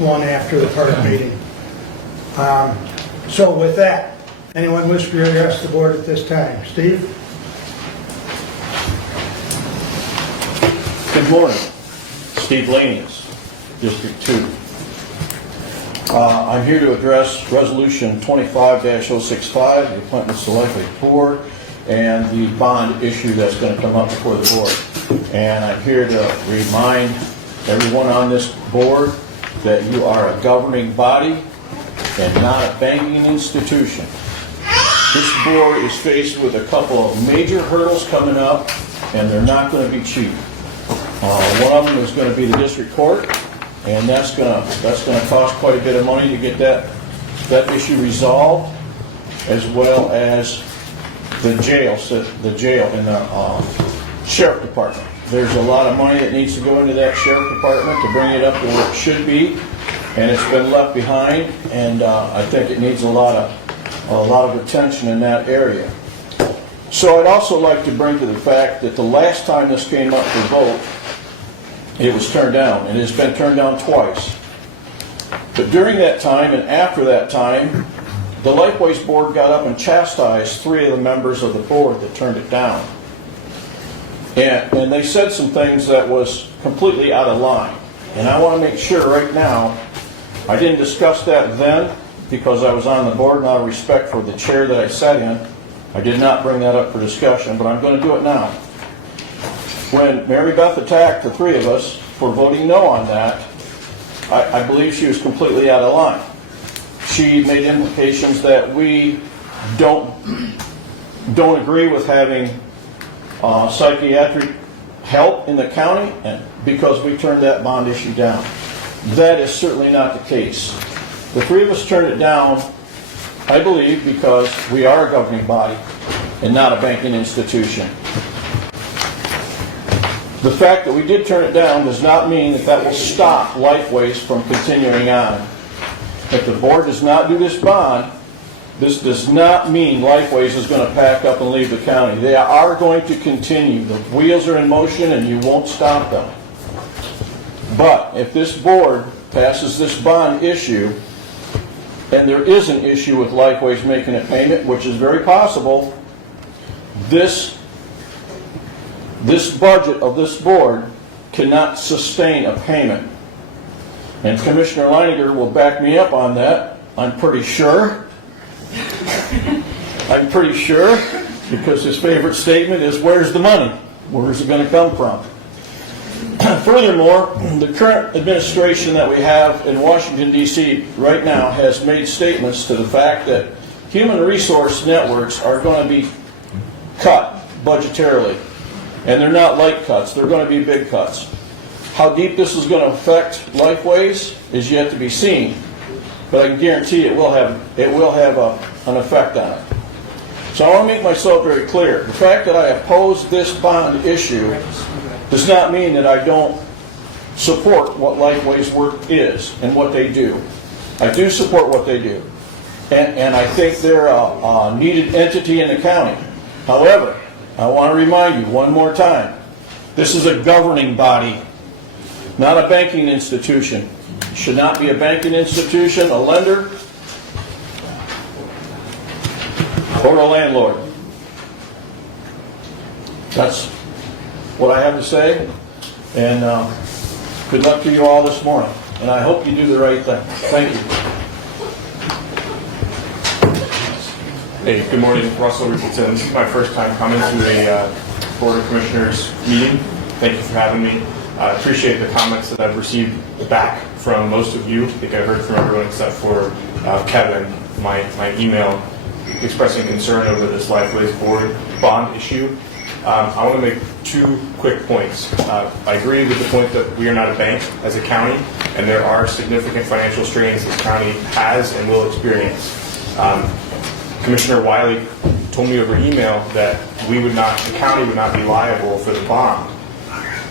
one after the park meeting. So with that, anyone wish to address the board at this time? Steve? Good morning. Steve Lanius, District 2. I'm here to address Resolution 25-065, the appointments to Lifeways Board, and the bond issue that's going to come up before the board. And I'm here to remind everyone on this board that you are a governing body and not a banking institution. This board is faced with a couple of major hurdles coming up, and they're not going to be cheap. One of them is going to be the district court, and that's going to cost quite a bit of money to get that issue resolved, as well as the jail in the sheriff department. There's a lot of money that needs to go into that sheriff department to bring it up to where it should be, and it's been left behind. And I think it needs a lot of attention in that area. So I'd also like to bring to the fact that the last time this came up for vote, it was turned down, and it's been turned down twice. But during that time and after that time, the Lifeways board got up and chastised 3 of the members of the board that turned it down. And they said some things that was completely out of line. And I want to make sure right now, I didn't discuss that then because I was on the board and out of respect for the chair that I sat in. I did not bring that up for discussion, but I'm going to do it now. When Mary Beth attacked the 3 of us for voting no on that, I believe she was completely out of line. She made implications that we don't agree with having psychiatric help in the county, and because we turned that bond issue down. That is certainly not the case. The 3 of us turned it down, I believe, because we are a governing body and not a banking institution. The fact that we did turn it down does not mean that will stop Lifeways from continuing on. If the board does not do this bond, this does not mean Lifeways is going to pack up and leave the county. They are going to continue. The wheels are in motion and you won't stop them. But if this board passes this bond issue, and there is an issue with Lifeways making a payment, which is very possible, this budget of this board cannot sustain a payment. And Commissioner Leininger will back me up on that, I'm pretty sure. I'm pretty sure, because his favorite statement is, where's the money? Where's it going to come from? Furthermore, the current administration that we have in Washington, D.C. right now has made statements to the fact that human resource networks are going to be cut budgetarily. And they're not light cuts, they're going to be big cuts. How deep this is going to affect Lifeways is yet to be seen. But I can guarantee it will have an effect on it. So I want to make myself very clear. The fact that I oppose this bond issue does not mean that I don't support what Lifeways work is and what they do. I do support what they do. And I think they're a needed entity in the county. However, I want to remind you one more time, this is a governing body, not a banking institution. It should not be a banking institution, a lender, or a landlord. That's what I have to say, and good luck to you all this morning, and I hope you do the right thing. Thank you. Hey, good morning, Russell Richardson. This is my first time coming to a Board of Commissioners meeting. Thank you for having me. I appreciate the comments that I've received back from most of you. I think I heard from everyone except for Kevin, my email expressing concern over this Lifeways board bond issue. I want to make 2 quick points. I agree with the point that we are not a bank as a county, and there are significant financial strains this county has and will experience. Commissioner Wiley told me over email that the county would not be liable for the bond.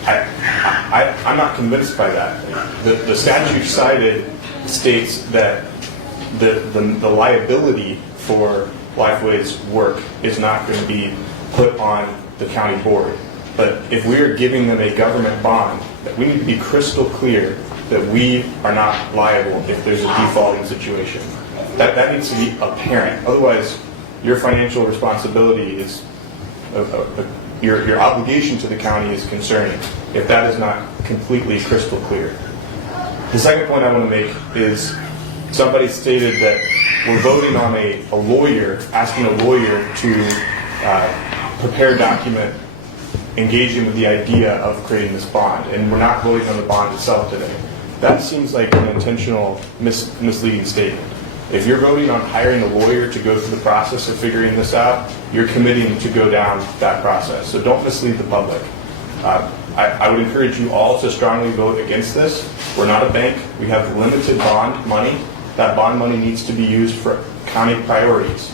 I'm not convinced by that. The statute cited states that the liability for Lifeways work is not going to be put on the county board. But if we are giving them a government bond, that we need to be crystal clear that we are not liable if there's a defaulting situation. That needs to be apparent. Otherwise, your financial responsibility is, your obligation to the county is concerning if that is not completely crystal clear. The second point I want to make is somebody stated that we're voting on a lawyer, asking a lawyer to prepare a document engaging with the idea of creating this bond, and we're not voting on the bond itself today. That seems like an intentional misleading statement. If you're voting on hiring a lawyer to go through the process of figuring this out, you're committing to go down that process. So don't mislead the public. I would encourage you all to strongly vote against this. We're not a bank. We have limited bond money. That bond money needs to be used for county priorities,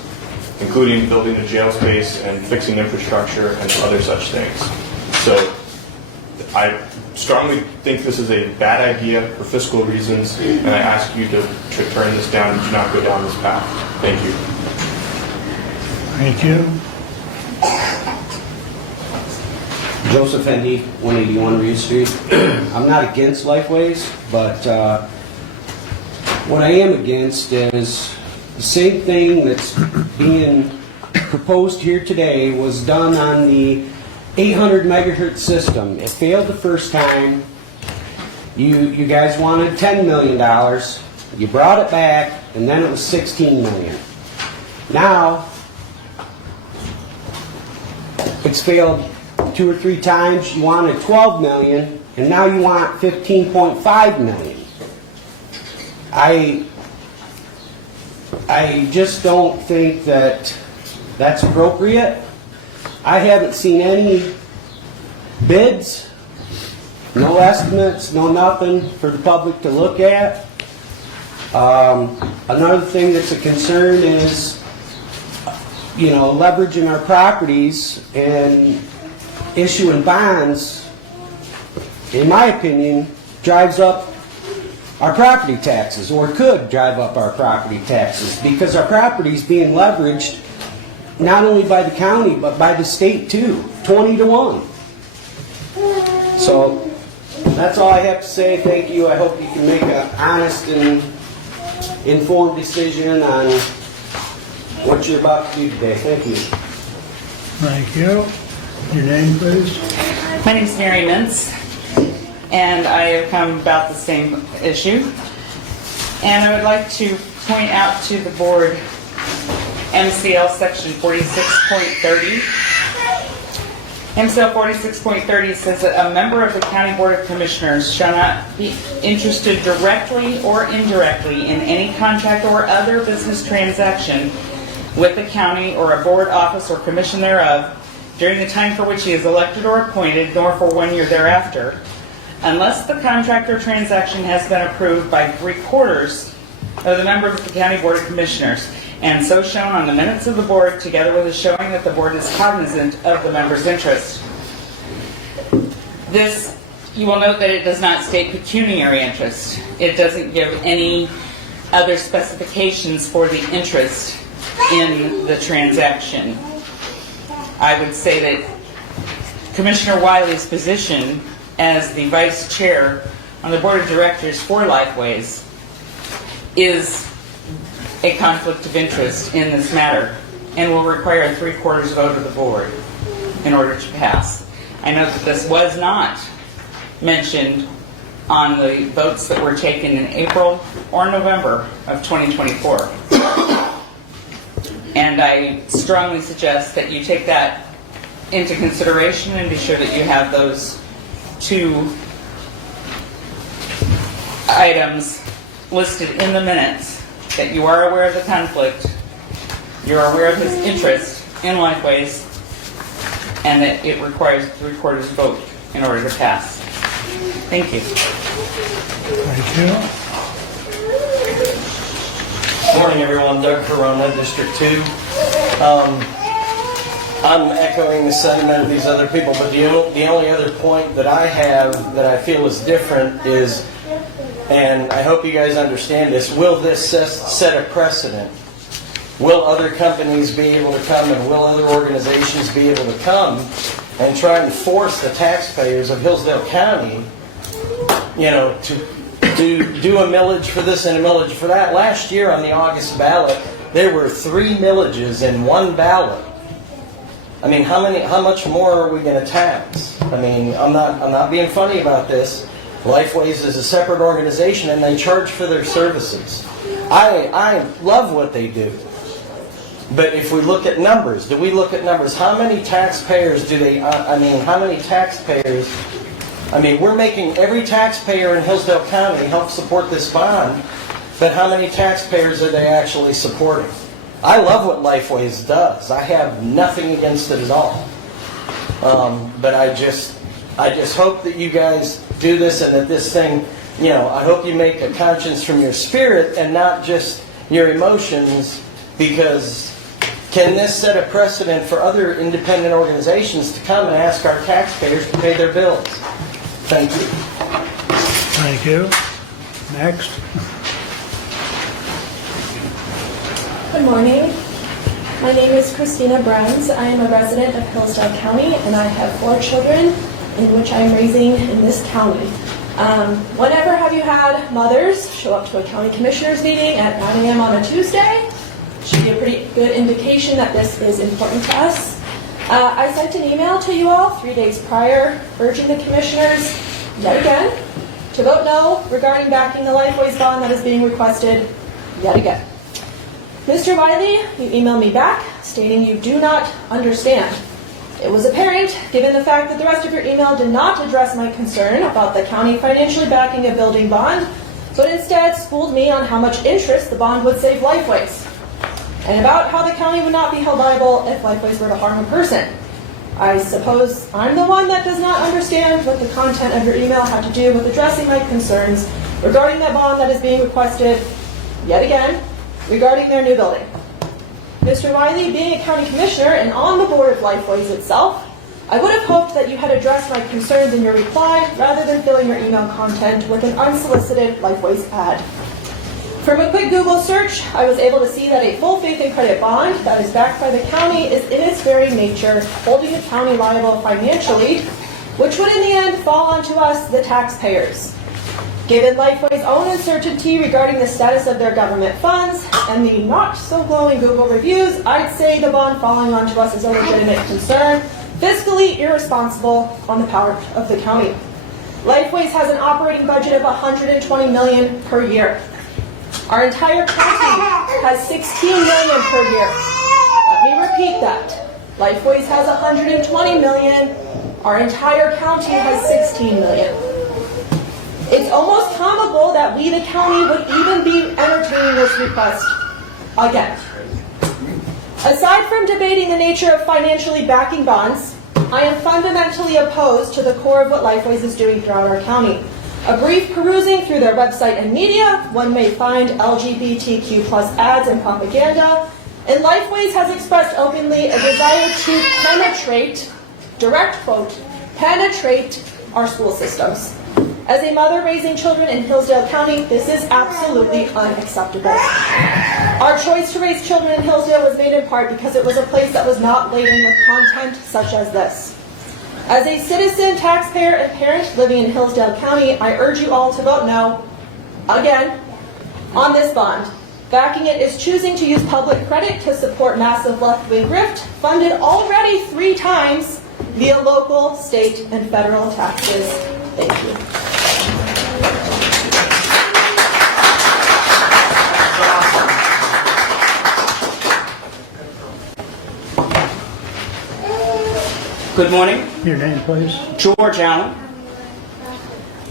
including building a jail space and fixing infrastructure and other such things. So I strongly think this is a bad idea for fiscal reasons, and I ask you to turn this down and do not go down this path. Thank you. Thank you. Joseph Hendy, 181 Reed Street. I'm not against Lifeways, but what I am against is the same thing that's being proposed here today was done on the 800 megahertz system. It failed the first time. You guys wanted $10 million. You brought it back, and then it was $16 million. Now, it's failed 2 or 3 times. You wanted $12 million, and now you want $15.5 million. I just don't think that that's appropriate. I haven't seen any bids, no estimates, no nothing for the public to look at. Another thing that's a concern is, leveraging our properties and issuing bonds, in my opinion, drives up our property taxes, or could drive up our property taxes, because our property is being leveraged not only by the county but by the state too, 20-1. So that's all I have to say. Thank you. I hope you can make an honest and informed decision on what you're about to do today. Thank you. Thank you. Your name, please? My name is Mary Mintz, and I have come about the same issue. And I would like to point out to the board MCL section 46.30. MCL 46.30 says that a member of the County Board of Commissioners shall not be interested directly or indirectly in any contract or other business transaction with the county or a board, office, or commission thereof during the time for which he is elected or appointed, nor for 1 year thereafter, unless the contract or transaction has been approved by 3/4 of the members of the County Board of Commissioners, and so shown on the minutes of the board, together with a showing that the board is cognizant of the members' interest. This, you will note that it does not state pecuniary interest. It doesn't give any other specifications for the interest in the transaction. I would say that Commissioner Wiley's position as the vice chair on the board of directors for Lifeways is a conflict of interest in this matter and will require a 3/4 vote of the board in order to pass. I know that this was not mentioned on the votes that were taken in April or November of 2024. And I strongly suggest that you take that into consideration and be sure that you have those 2 items listed in the minutes, that you are aware of the conflict, you're aware of his interest in Lifeways, and that it requires a 3/4 vote in order to pass. Thank you. Thank you. Morning, everyone. Doug Corona, District 2. I'm echoing the sentiment of these other people, but the only other point that I have that I feel is different is, and I hope you guys understand this, will this set a precedent? Will other companies be able to come, and will other organizations be able to come and try and force the taxpayers of Hillsdale County, to do a millage for this and a millage for that. Last year on the August ballot, there were 3 millages in one ballot. I mean, how much more are we going to tax? I mean, I'm not being funny about this. Lifeways is a separate organization and they charge for their services. I love what they do. But if we look at numbers, do we look at numbers? How many taxpayers do they, how many taxpayers, we're making every taxpayer in Hillsdale County help support this bond, but how many taxpayers are they actually supporting? I love what Lifeways does. I have nothing against it at all. But I just hope that you guys do this and that this thing, I hope you make a conscience from your spirit and not just your emotions, because can this set a precedent for other independent organizations to come and ask our taxpayers to pay their bills? Thank you. Thank you. Next. Good morning. My name is Christina Bruns. I am a resident of Hillsdale County, and I have 4 children in which I am raising in this county. Whenever have you had mothers show up to a county commissioners meeting at 9 a.m. on a Tuesday? Should be a pretty good indication that this is important to us. I sent an email to you all 3 days prior, urging the commissioners, yet again, to vote no regarding backing the Lifeways bond that is being requested, yet again. Mr. Wiley, you emailed me back stating you do not understand. It was apparent, given the fact that the rest of your email did not address my concern about the county financially backing a building bond, but instead schooled me on how much interest the bond would save Lifeways, and about how the county would not be held liable if Lifeways were to harm a person. I suppose I'm the one that does not understand what the content of your email had to do with addressing my concerns regarding that bond that is being requested, yet again, regarding their new building. Mr. Wiley, being a county commissioner and on the board of Lifeways itself, I would have hoped that you had addressed my concerns in your reply rather than filling your email content with an unsolicited Lifeways ad. From a quick Google search, I was able to see that a full faith and credit bond that is backed by the county is in its very nature holding the county liable financially, which would in the end fall onto us, the taxpayers. Given Lifeways' own uncertainty regarding the status of their government funds and the not so glowing Google reviews, I'd say the bond falling onto us is a legitimate concern, fiscally irresponsible on the part of the county. Lifeways has an operating budget of $120 million per year. Our entire county has $16 million per year. Let me repeat that. Lifeways has $120 million. Our entire county has $16 million. It's almost comical that we, the county, would even be entertaining this request again. Aside from debating the nature of financially backing bonds, I am fundamentally opposed to the core of what Lifeways is doing throughout our county. A brief perusing through their website and media, one may find LGBTQ+ ads and propaganda, and Lifeways has expressed openly a desire to penetrate, direct quote, penetrate our school systems. As a mother raising children in Hillsdale County, this is absolutely unacceptable. Our choice to raise children in Hillsdale was made in part because it was a place that was not laden with content such as this. As a citizen, taxpayer, and parent living in Hillsdale County, I urge you all to vote no, again, on this bond. Backing it is choosing to use public credit to support massive left-wing grift, funded already 3 times via local, state, and federal taxes. Thank you. Good morning. Your name, please. George Allen.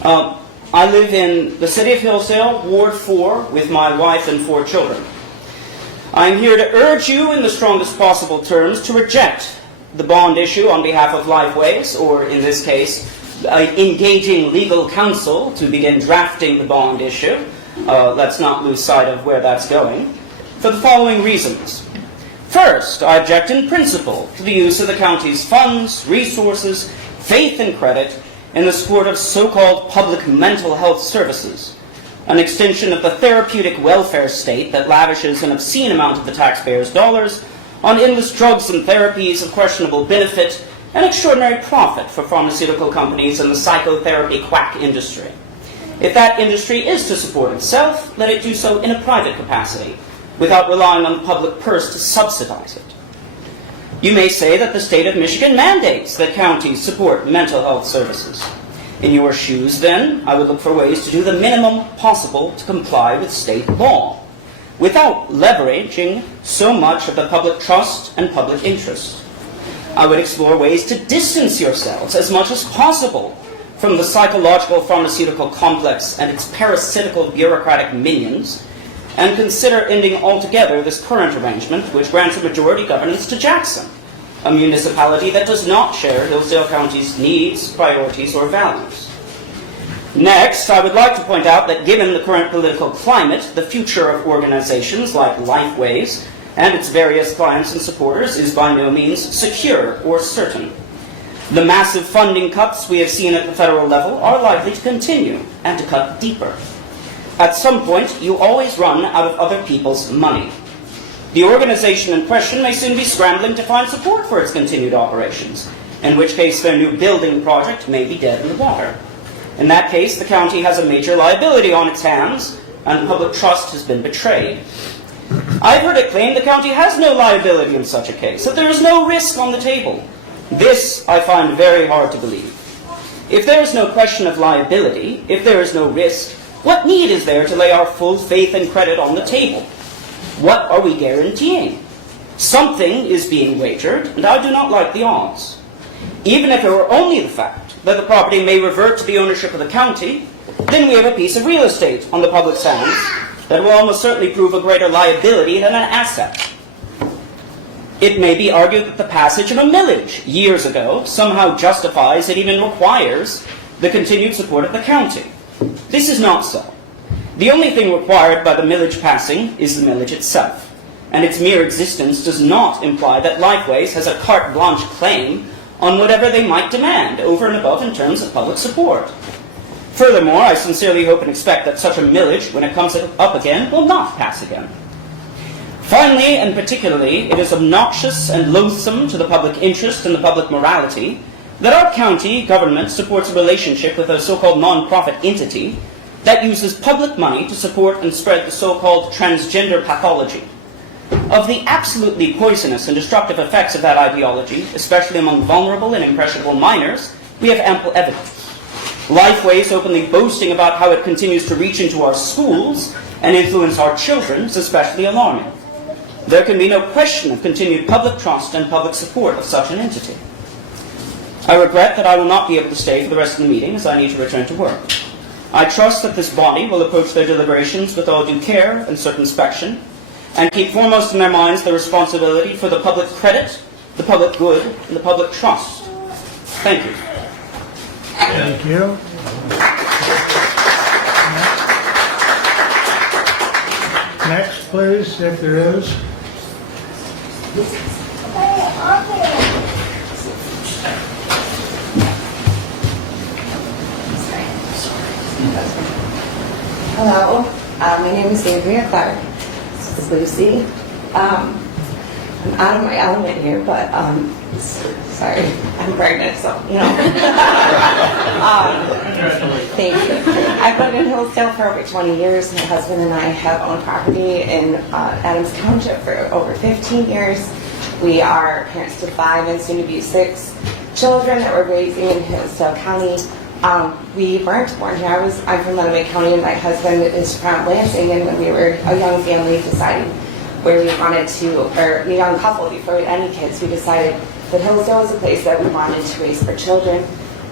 I live in the city of Hillsdale, Ward 4, with my wife and 4 children. I'm here to urge you in the strongest possible terms to reject the bond issue on behalf of Lifeways, or in this case, engaging legal counsel to begin drafting the bond issue. Let's not lose sight of where that's going. For the following reasons. First, I object in principle to the use of the county's funds, resources, faith and credit in the support of so-called public mental health services, an extension of the therapeutic welfare state that lavishes an obscene amount of the taxpayers' dollars on endless drugs and therapies of questionable benefit and extraordinary profit for pharmaceutical companies and the psychotherapy quack industry. If that industry is to support itself, let it do so in a private capacity, without relying on the public purse to subsidize it. You may say that the state of Michigan mandates that counties support mental health services. In your shoes, then, I would look for ways to do the minimum possible to comply with state law, without leveraging so much of the public trust and public interest. I would explore ways to distance yourselves as much as possible from the psychological pharmaceutical complex and its parasitical bureaucratic minions, and consider ending altogether this current arrangement which grants a majority governance to Jackson, a municipality that does not share Hillsdale County's needs, priorities, or values. Next, I would like to point out that given the current political climate, the future of organizations like Lifeways and its various clients and supporters is by no means secure or certain. The massive funding cuts we have seen at the federal level are likely to continue and to cut deeper. At some point, you always run out of other people's money. The organization in question may soon be scrambling to find support for its continued operations, in which case their new building project may be dead in the water. In that case, the county has a major liability on its hands, and public trust has been betrayed. I've heard it claimed the county has no liability in such a case, that there is no risk on the table. This I find very hard to believe. If there is no question of liability, if there is no risk, what need is there to lay our full faith and credit on the table? What are we guaranteeing? Something is being wagered, and I do not like the odds. Even if it were only the fact that the property may revert to the ownership of the county, then we have a piece of real estate on the public's hands that will almost certainly prove a greater liability than an asset. It may be argued that the passage of a millage years ago somehow justifies and even requires the continued support of the county. This is not so. The only thing required by the millage passing is the millage itself, and its mere existence does not imply that Lifeways has a carte blanche claim on whatever they might demand over and above in terms of public support. Furthermore, I sincerely hope and expect that such a millage, when it comes up again, will not pass again. Finally, and particularly, it is obnoxious and loathsome to the public interest and the public morality that our county government supports a relationship with a so-called non-profit entity that uses public money to support and spread the so-called transgender pathology. Of the absolutely poisonous and destructive effects of that ideology, especially among vulnerable and impressionable minors, we have ample evidence. Lifeways openly boasting about how it continues to reach into our schools and influence our children is especially alarming. There can be no question of continued public trust and public support of such an entity. I regret that I will not be able to stay for the rest of the meeting as I need to return to work. I trust that this body will approach their deliberations with all due care and circumspection, and keep foremost in their minds the responsibility for the public credit, the public good, and the public trust. Thank you. Thank you. Next, please, if there is. Hello, my name is Andrea Clark. This is Lucy. I'm out of my element here, but sorry, I'm pregnant, so you know. Thank you. I've lived in Hillsdale for over 20 years. My husband and I have owned property in Adams Township for over 15 years. We are parents to 5 and soon to be 6 children that we're raising in Hillsdale County. We weren't born here. I'm from Lenawee County, and my husband is from Lansing. And when we were a young family deciding where we wanted to, or a young couple before we had any kids, we decided that Hillsdale was a place that we wanted to raise our children.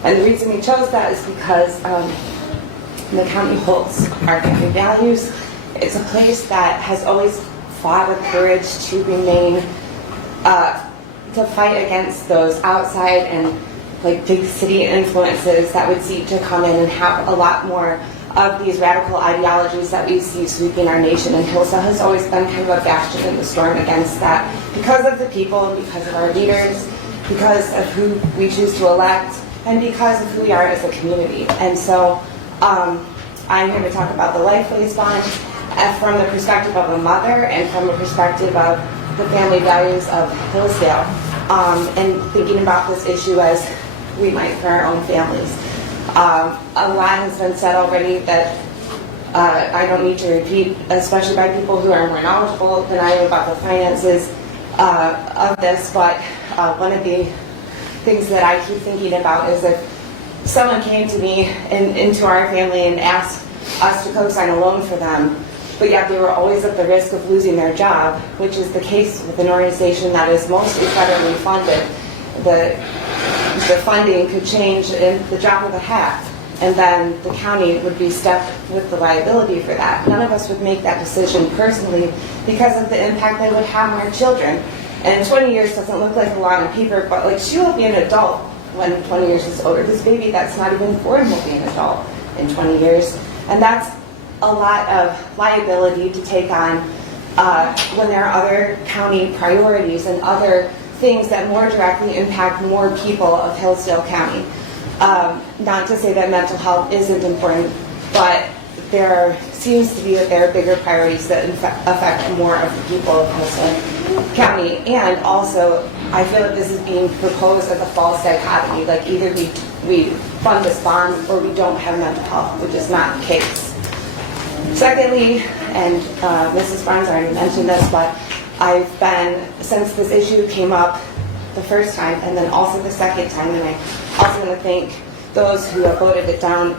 And the reason we chose that is because the county holds our family values. It's a place that has always fought with courage to remain, to fight against those outside and like big city influences that would seek to come in and have a lot more of these radical ideologies that we see sweeping our nation. And Hillsdale has always been kind of a bastion in the storm against that because of the people, because of our leaders, because of who we choose to elect, and because of who we are as a community. And so I'm here to talk about the Lifeways bond from the perspective of a mother and from a perspective of the family values of Hillsdale, and thinking about this issue as we might for our own families. A lot has been said already that I don't need to repeat, especially by people who are more knowledgeable than I am about the finances of this, but one of the things that I keep thinking about is if someone came to me and into our family and asked us to co-sign a loan for them, but yet they were always at the risk of losing their job, which is the case with an organization that is mostly federally funded. The funding could change in the drop of a hat, and then the county would be stuck with the liability for that. None of us would make that decision personally because of the impact that it would have on our children. And 20 years doesn't look like a lot on paper, but like she will be an adult when 20 years is older. This baby that's not even born will be an adult in 20 years. And that's a lot of liability to take on when there are other county priorities and other things that more directly impact more people of Hillsdale County. Not to say that mental health isn't important, but there seems to be that there are bigger priorities that affect more of the people of Hillsdale County. And also, I feel that this is being proposed as a false dichotomy, like either we fund this bond or we don't have mental health, which is not the case. Secondly, and Mrs. Barnes already mentioned this, but I've been, since this issue came up the first time and then also the second time, and I also want to thank those who have voted it down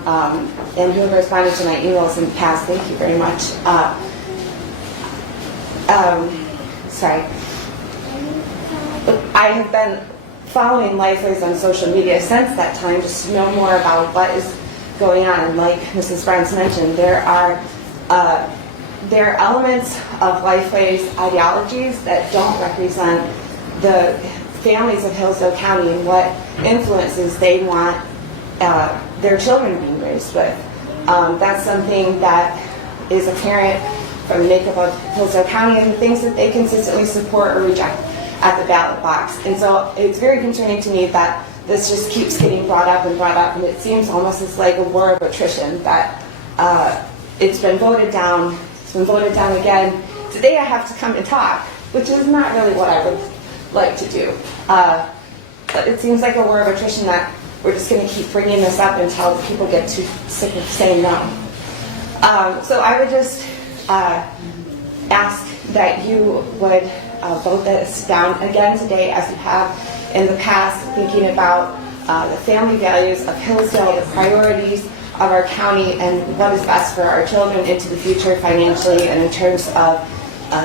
and who have responded to my emails in the past. Thank you very much. Sorry. I have been following Lifeways on social media since that time just to know more about what is going on. Like Mrs. Barnes mentioned, there are elements of Lifeways ideologies that don't represent the families of Hillsdale County and what influences they want their children being raised with. That's something that is apparent from the makeup of Hillsdale County and the things that they consistently support or reject at the ballot box. And so it's very concerning to me that this just keeps getting brought up, and it seems almost as like a war of attrition that it's been voted down again. Today I have to come and talk, which is not really what I would like to do. But it seems like a war of attrition that we're just going to keep bringing this up until people get too sick of saying no. So I would just ask that you would vote this down again today, as you have in the past, thinking about the family values of Hillsdale, the priorities of our county, and what is best for our children into the future financially and in terms of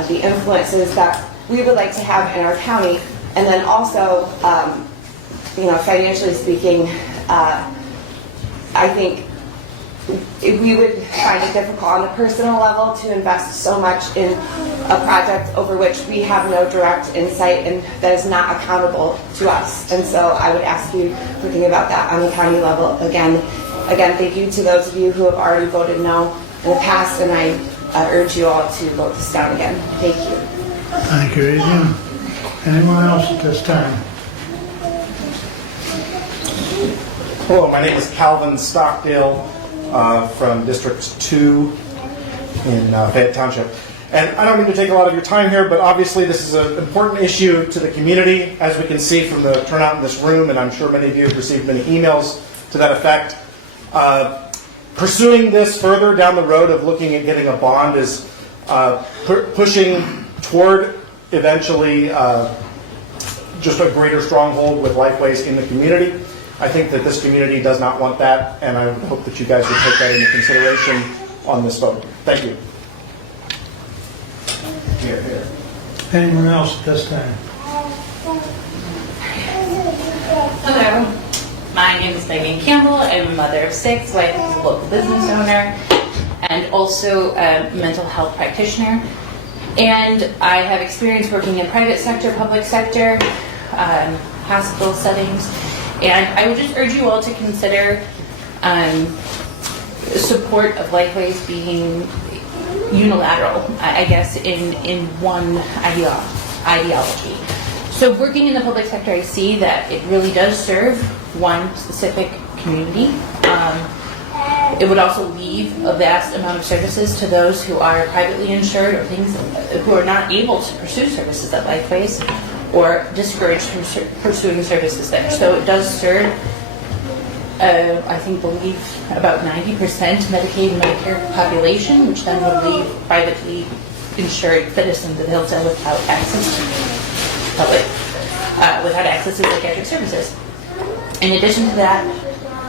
the influences that we would like to have in our county. And then also, financially speaking, I think we would find it difficult on a personal level to invest so much in a project over which we have no direct insight and that is not accountable to us. And so I would ask you to think about that on the county level. Again, thank you to those of you who have already voted no in the past, and I urge you all to vote this down again. Thank you. Thank you, Adrian. Anyone else at this time? Hello, my name is Calvin Stockdale from District 2 in Fayette Township. And I don't mean to take a lot of your time here, but obviously this is an important issue to the community, as we can see from the turnout in this room, and I'm sure many of you have received many emails to that effect. Pursuing this further down the road of looking at getting a bond is pushing toward eventually just a greater stronghold with Lifeways in the community. I think that this community does not want that, and I hope that you guys would take that into consideration on this vote. Thank you. Here, here. Anyone else at this time? Hello, my name is Megan Campbell. I'm a mother of 6, wife of a local business owner, and also a mental health practitioner. And I have experience working in private sector, public sector, hospital settings. And I would just urge you all to consider support of Lifeways being unilateral, I guess, in one ideology. So working in the public sector, I see that it really does serve one specific community. It would also leave a vast amount of services to those who are privately insured or who are not able to pursue services at Lifeways, or discouraged from pursuing services there. So it does serve I believe about 90% Medicaid and Medicare population, which then would leave privately insured citizens of Hillsdale without access to psychiatric services. In addition to that,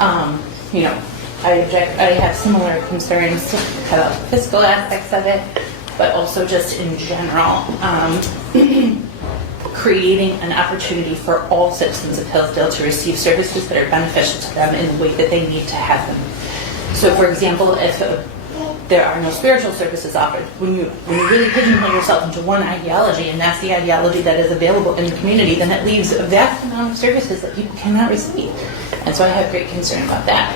I have similar concerns about the fiscal aspects of it, but also just in general, creating an opportunity for all citizens of Hillsdale to receive services that are beneficial to them in the way that they need to have them. So, for example, if there are no spiritual services offered, when you really pigeonhole yourself into one ideology, and that's the ideology that is available in the community, then it leaves a vast amount of services that people cannot receive. And so I have great concern about that.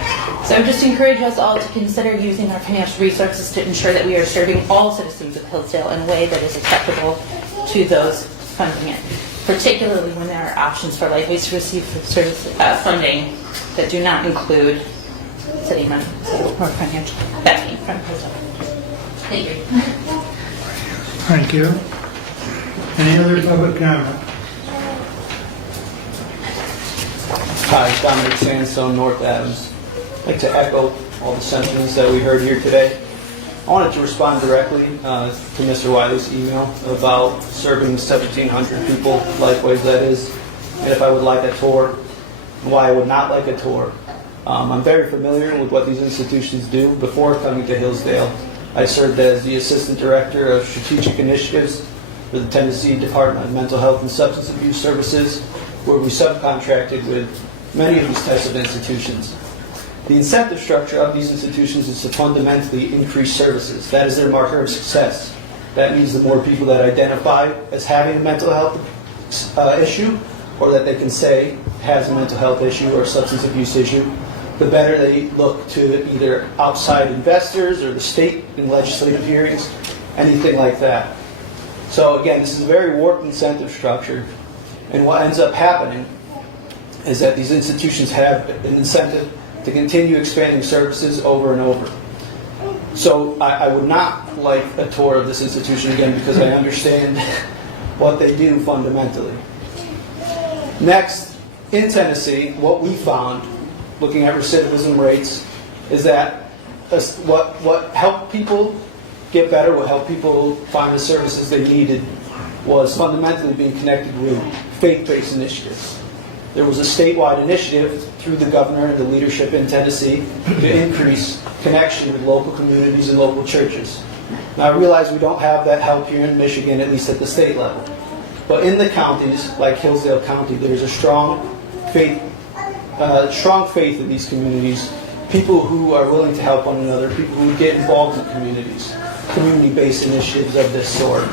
So I just encourage us all to consider using our financial resources to ensure that we are serving all citizens of Hillsdale in a way that is acceptable to those funding it, particularly when there are options for Lifeways to receive funding that do not include city money or financial backing from Hillsdale. Thank you. Thank you. Any other public comment? Hi, Dominic Sandstone, North Adams. I'd like to echo all the sentiments that we heard here today. I wanted to respond directly to Mr. Wiley's email about serving 1,700 people, Lifeways that is, and if I would like a tour, and why I would not like a tour. I'm very familiar with what these institutions do. Before coming to Hillsdale, I served as the Assistant Director of Strategic Initiatives for the Tennessee Department of Mental Health and Substance Abuse Services, where we subcontracted with many of these types of institutions. The incentive structure of these institutions is to fundamentally increase services. That is their marker of success. That means the more people that identify as having a mental health issue, or that they can say has a mental health issue or a substance abuse issue, the better they look to either outside investors or the state in legislative hearings, anything like that. So again, this is a very warped incentive structure. And what ends up happening is that these institutions have an incentive to continue expanding services over and over. So I would not like a tour of this institution again because I understand what they do fundamentally. Next, in Tennessee, what we found, looking at recidivism rates, is that what helped people get better, what helped people find the services they needed, was fundamentally being connected with faith-based initiatives. There was a statewide initiative through the governor and the leadership in Tennessee to increase connection with local communities and local churches. Now I realize we don't have that help here in Michigan, at least at the state level. But in the counties, like Hillsdale County, there's a strong faith in these communities, people who are willing to help one another, people who get involved in communities, community-based initiatives of this sort.